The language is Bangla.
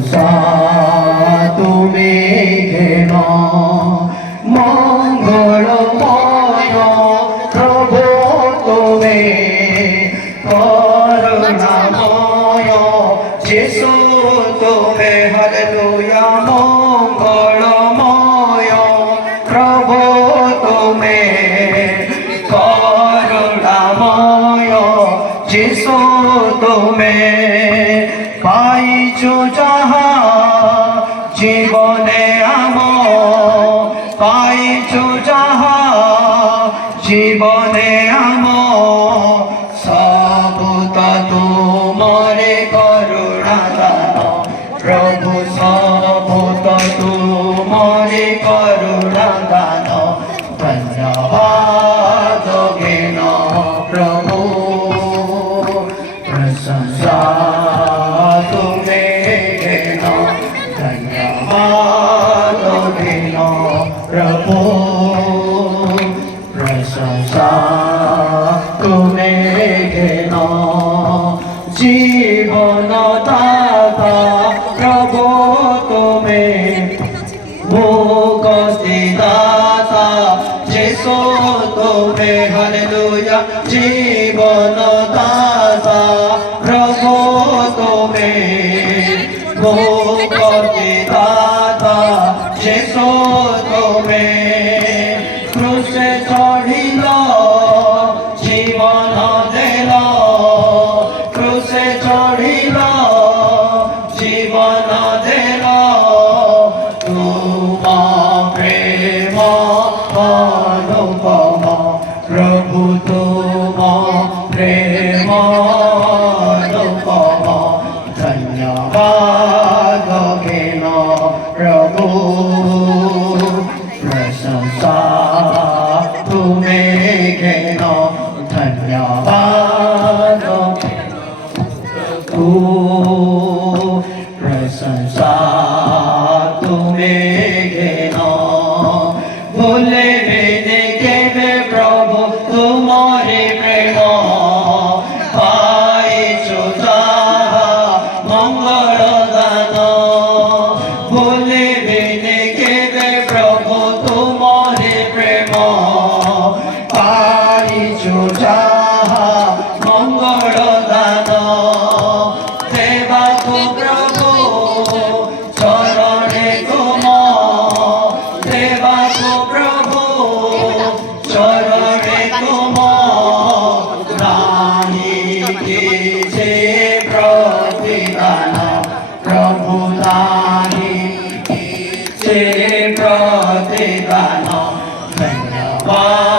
প্রশংসা তুমি ঘেন মঙ্গলময় প্রভু তুমি করুণাময় যিশু তুমি হালেলুয়া মঙ্গলময় প্রভু তুমি করুণাময় যিশু তুমি পাইছো যাহা জীবনে আমার পাইছো যাহা জীবনে আমার সবুতা তোমারে করুণা দান প্রভু সবুতা তোমারে করুণা দান ধন্যবাদ জ্ঞান প্রভু প্রশংসা তুমি জ্ঞান ধন্যবাদ জ্ঞান প্রভু প্রশংসা তুমি জ্ঞান জীবন দাতা প্রভু তুমি মুক্তি দাতা যিশু তুমি হালেলুয়া জীবন দাতা প্রভু তুমি মুক্তি দাতা যিশু তুমি ক্রুশে চড়িল জীবন দিল ক্রুশে চড়িল জীবন দিল তোমা প্রেম অনুপম প্রভু তোমা প্রেম অনুপম ধন্যবাদ জ্ঞান প্রভু প্রশংসা তুমি জ্ঞান ধন্যবাদ প্রভু প্রশংসা তুমি জ্ঞান ভুলে বেদে কেবে প্রভু তোমারে প্রেম পাইছো যাহা মঙ্গল দান ভুলে বেদে কেবে প্রভু তোমারে প্রেম পাইছো যাহা মঙ্গল দান দেবাকো প্রভু চরণে তুম দেবাকো প্রভু চরণে তুম রানী যে প্রতিদান প্রভু রানী যে প্রতিদান ধন্যবাদ